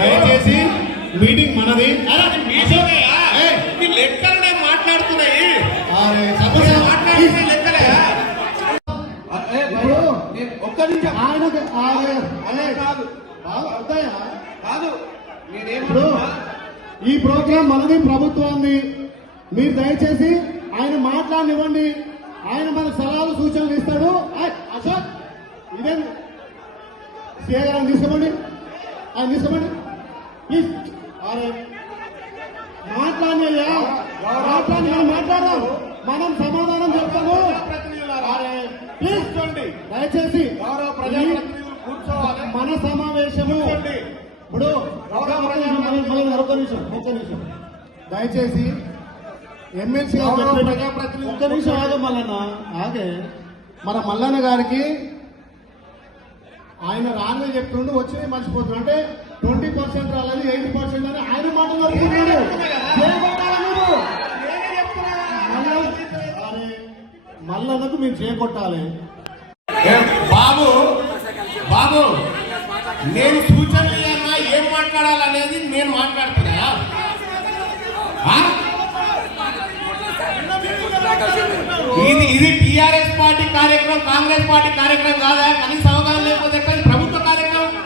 దయచేసి మీటింగ్ మనది. లెక్కలనే మాట్లాడుతున్నాయి. ఒక్క నిమిషం కాదు ఇప్పుడు ఈ ప్రోగ్రాం మనది, ప్రభుత్వాన్ని. మీరు దయచేసి ఆయన మాట్లాడనివ్వండి. ఆయన మనకు సలహాలు సూచనలు ఇస్తాడు. అశోక్ ఇదే సీఏ గారు తీసుకోండి, ఆయన తీసుకోండి ప్లీజ్. మాట్లాడినయ్యా, మాట్లాడి మనం మాట్లాడదాం, మనం సమాధానం చెప్తాము. ప్లీజ్ దయచేసి మన సమావేశము ఇప్పుడు ఒక్క నిమిషం దయచేసి ఎమ్మెల్సీ ఒక్క నిమిషం ఆగే మల్లన్న ఆగే. మన మల్లన్న గారికి ఆయన రాని చెప్తుండు, వచ్చి మర్చిపోతున్నాడు. అంటే 20% రాలేదు, 80% అని ఆయన మాట నడుపుతున్నాడు. మల్లన్నకు మీరు చేకొట్టాలి. బాబు బాబు నేను సూచనలు ఇవ్వన్నా, ఏం మాట్లాడాలనేది నేను మాట్లాడుతున్నా. ఇది టిఆర్ఎస్ పార్టీ కార్యక్రమం, కాంగ్రెస్ పార్టీ కార్యక్రమం కాదా? కనీస అవగాహన లేకపోతే